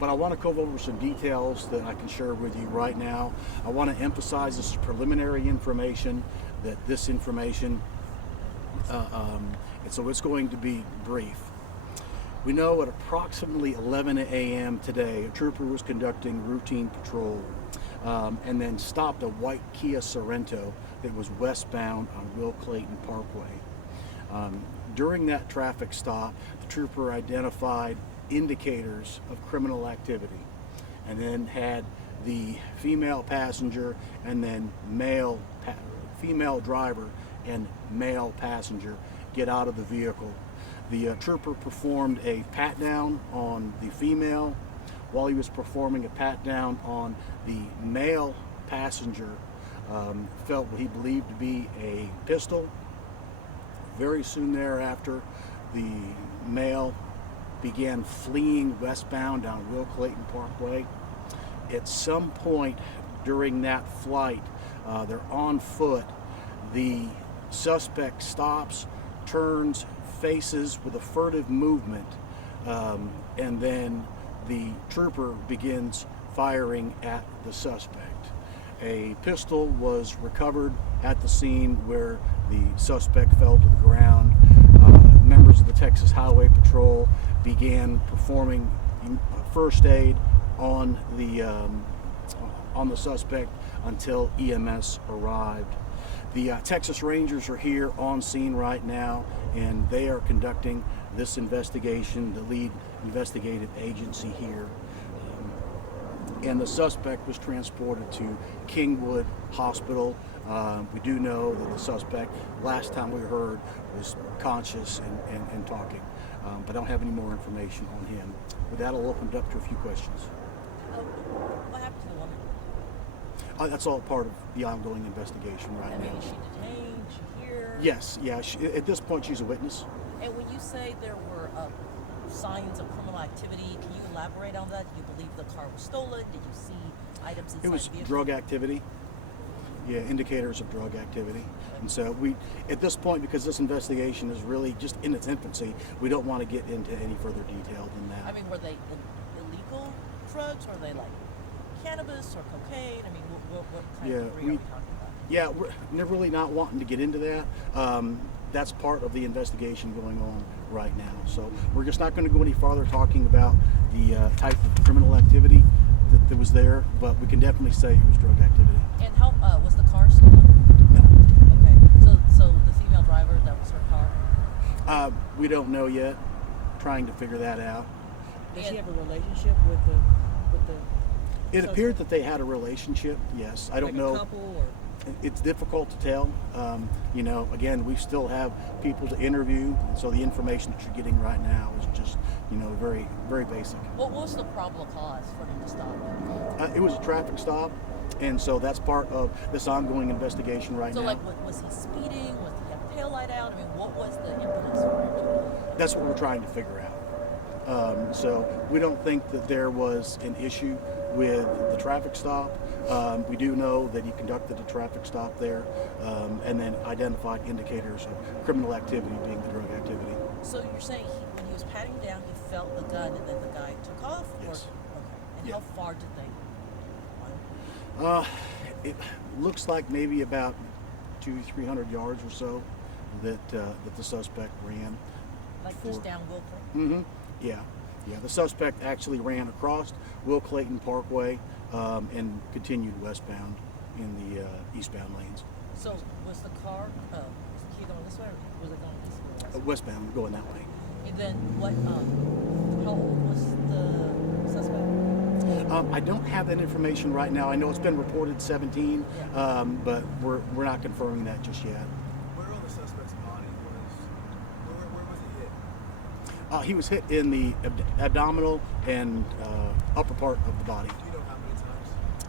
But I want to go over some details that I can share with you right now. I want to emphasize this is preliminary information, that this information, and so it's going to be brief. We know at approximately 11 a.m. today, a trooper was conducting routine patrol and then stopped a white Kia Sorento that was westbound on Will Clayton Parkway. During that traffic stop, the trooper identified indicators of criminal activity and then had the female passenger and then female driver and male passenger get out of the vehicle. The trooper performed a pat down on the female. While he was performing a pat down on the male passenger, felt what he believed to be a pistol. Very soon thereafter, the male began fleeing westbound down Will Clayton Parkway. At some point during that flight, they're on foot. The suspect stops, turns, faces with a furtive movement, and then the trooper begins firing at the suspect. A pistol was recovered at the scene where the suspect fell to the ground. Members of the Texas Highway Patrol began performing first aid on the suspect until EMS arrived. The Texas Rangers are here on scene right now, and they are conducting this investigation, the lead investigative agency here. And the suspect was transported to Kingwood Hospital. We do know that the suspect, last time we heard, was conscious and talking, but I don't have any more information on him. With that, I'll open it up to a few questions. What happened to the woman? That's all part of the ongoing investigation right now. Is she detained? Is she here? Yes, yeah. At this point, she's a witness. And when you say there were signs of criminal activity, can you elaborate on that? Do you believe the car was stolen? Did you see items inside It was the vehicle? drug activity. Yeah, indicators of drug activity. And so we, at this point, because this investigation is really just in its infancy, we don't want to get into any further detail than that. I mean, were they illegal drugs? Were they like cannabis or cocaine? I mean, what kind of degree are we talking about? Yeah, we're really not wanting to get into that. That's part of the investigation going on right now. So we're just not going to go any farther talking about the type of criminal activity that was there, but we can definitely say it was drug activity. And how was the car stolen? No. Okay, so the female driver, that was her car? We don't know yet. Trying to figure that out. Does she have a relationship with the It appeared that they had a relationship. Yes, I don't like know. A couple or? It's difficult to tell. Again, we still have people to interview, so the information that you're getting right now is just, very, very basic. What was the probable cause for him to stop? It was a traffic stop, and so that's part of this ongoing investigation right now. So, was he speeding? Was he have a tail light out? I mean, what was the impetus for him to? That's what we're trying to figure out. So we don't think that there was an issue with the traffic stop. We do know that he conducted a traffic stop there and then identified indicators of criminal activity being the drug activity. So you're saying when he was patting down, he felt the gun and then the guy took off? Yes. Okay. And Yeah. how far did they run? It looks like maybe about 200-300 yards or so that the suspect ran. Like just down Will Clayton? Mm-hmm. Yeah. The suspect actually ran across Will Clayton Parkway and continued westbound in the eastbound lanes. So was the car, was the key going this way or was it going east or west? Westbound, going that way. And then how old was the suspect? I don't have that information right now. I know it's been reported 17, Yeah. but we're not confirming that just yet. Where on the suspect's body where was he hit? He was hit in the abdominal and upper part of the body. Do you know how many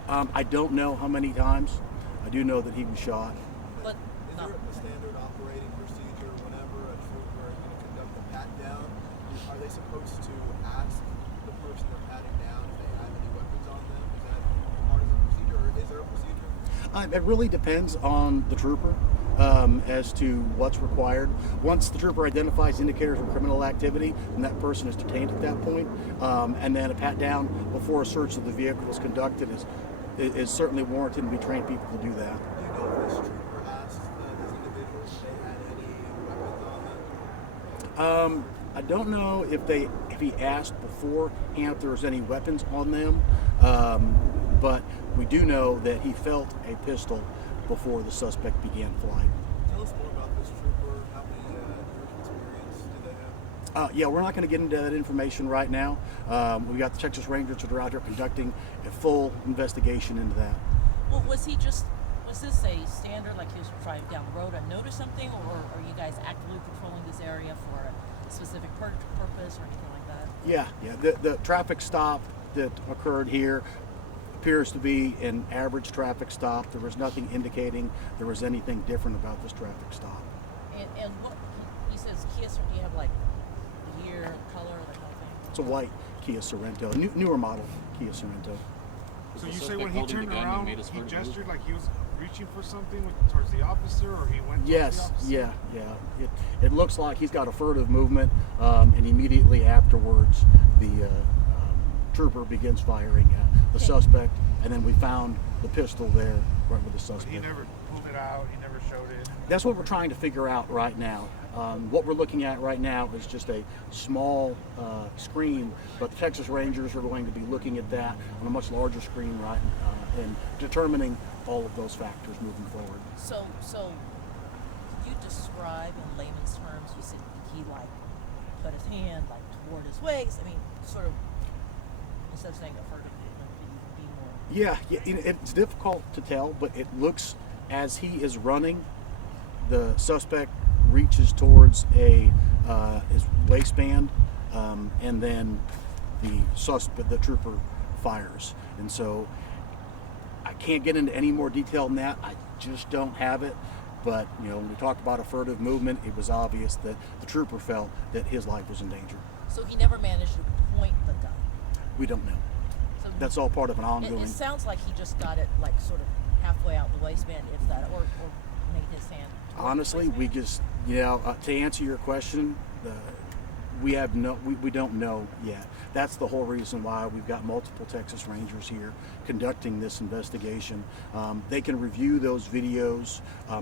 times? I don't know how many times. I do know that he was shot. But Is no. there a standard operating procedure whenever a trooper is going to conduct a pat down? Are they supposed to ask the person they're patting down if they have any weapons on them? Is that part of the procedure or is there a procedure? It really depends on the trooper. as to what's required. Once the trooper identifies indicators of criminal activity, then that person is detained at that point. And then a pat down before a search of the vehicle is conducted is certainly warranted, and we train people to do that. Do you know if this trooper asked these individuals if they had any weapons on them? I don't know if he asked beforehand if there was any weapons on them, but we do know that he felt a pistol before the suspect began flight. Tell us more about this trooper. How many years of experience do they have? Yeah, we're not going to get into that information right now. We got the Texas Rangers that are out here conducting a full investigation into that. Well, was this a standard, like he was driving down the road and noticed something, or are you guys actively patrolling this area for a specific purpose or anything like that? Yeah. The traffic stop that occurred here appears to be an average traffic stop. There was nothing indicating there was anything different about this traffic stop. And what he says, Kia, do you have like year, color, that kind of thing? It's a white Kia Sorento, newer model Kia Sorento. So you say when he turned around, he gestured like he was reaching for something towards the officer, or he went towards the Yes, officer? yeah. It looks like he's got a furtive movement, and immediately afterwards, the trooper begins firing at the suspect, and then we found the pistol there right with the suspect. He never pulled it out. He never showed it. That's what we're trying to figure out right now. What we're looking at right now is just a small screen, but the Texas Rangers are going to be looking at that on a much larger screen, right, and determining all of those factors moving forward. So could you describe in layman's terms? You said he like put his hand like toward his waist. I mean, sort of instead of saying a furtive movement, could you be more? Yeah, it's difficult to tell, but it looks as he is running, the suspect reaches towards his waistband, and then the trooper fires. And so I can't get into any more detail than that. I just don't have it. But when we talked about a furtive movement, it was obvious that the trooper felt that his life was in danger. So he never managed to point the gun. We don't know. So That's all part of an ongoing. it sounds like he just got it like sort of halfway out the waistband, if that, or made his hand. toward the Honestly, we waistband. just, to answer your question, we don't know yet. That's the whole reason why we've got multiple Texas Rangers here conducting this investigation. They can review those videos,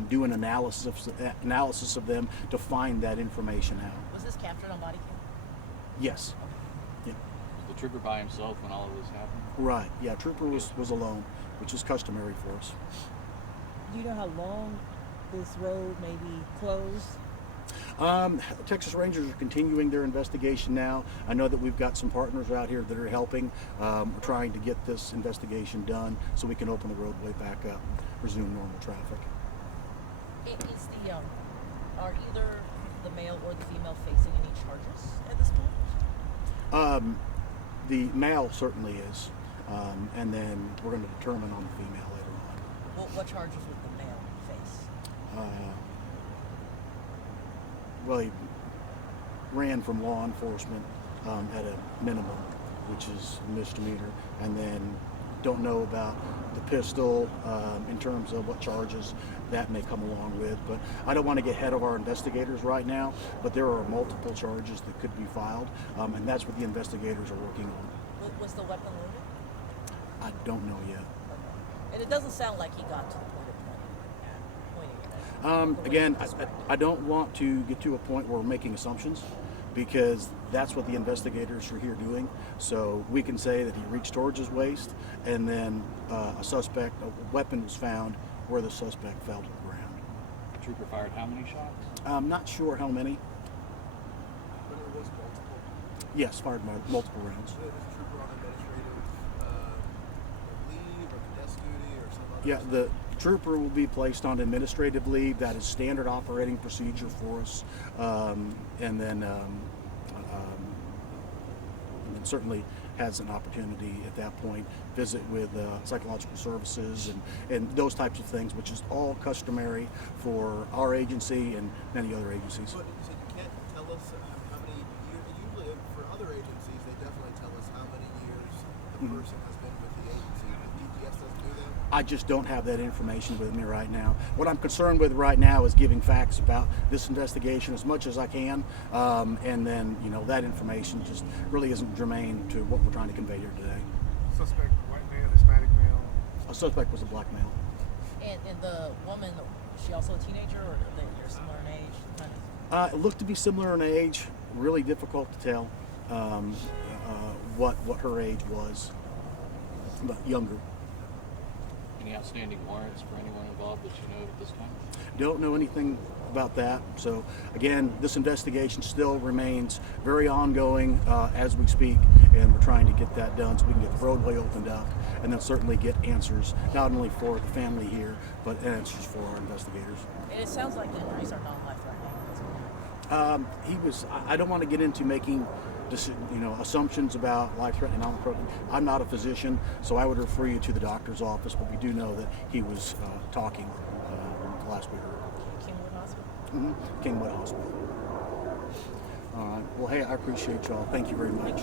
do an analysis of them to find that information out. Was this captured on body cam? Yes. Yeah. Was the trooper by himself when all of this happened? Right. Yeah. Trooper was alone, which is customary for us. Do you know how long this road may be closed? Texas Rangers are continuing their investigation now. I know that we've got some partners out here that are helping. We're trying to get this investigation done so we can open the roadway back up and resume normal traffic. Is are either the male or the female facing any charges at this point? The male certainly is, and then we're going to determine on the female later on. What charges would the male face? Well, he ran from law enforcement at a minimum, which is a misdemeanor, and then don't know about the pistol in terms of what charges that may come along with. But I don't want to get ahead of our investigators right now, but there are multiple charges that could be filed, and that's what the investigators are working on. Was the weapon loaded? I don't know yet. And it doesn't sound like he got to the point of pointing it at. Again, I don't want to get to a point where we're making assumptions, because that's what the investigators are here doing. So we can say that he reached towards his waist, and then a weapon was found where the suspect fell to the ground. The trooper fired how many shots? I'm not sure how many. But it was multiple. Yes, fired multiple rounds. Was the trooper on administrative leave or desk duty or some other? Yeah, the trooper will be placed on administrative leave. That is standard operating procedure for us, and then certainly has an opportunity at that point visit with psychological services and those types of things, which is all customary for our agency and many other agencies. But so you can't tell us how many years. Usually, for other agencies, they definitely tell us how many years the person has been with the agency. But DPS doesn't do that. I just don't have that information with me right now. What I'm concerned with right now is giving facts about this investigation as much as I can, and then that information just really isn't germane to what we're trying to convey here today. Suspect, white male, Hispanic male. A suspect was a black male. And the woman, was she also a teenager, or they're similar in age? Kind of? It looked to be similar in age. Really difficult to tell what her age was, but younger. Any outstanding warrants for anyone involved that you know at this time? Don't know anything about that. So again, this investigation still remains very ongoing as we speak, and we're trying to get that done so we can get the roadway opened up, and then certainly get answers not only for the family here, but answers for our investigators. And it sounds like the injuries are non-life-threatening. He was. I don't want to get into making assumptions about life-threatening, non-threatening. I'm not a physician, so I would refer you to the doctor's office, but we do know that he was talking last we heard. Kingwood Hospital? Mm-hmm. Kingwood Hospital. All right. Well, hey, I appreciate y'all. Thank you very much.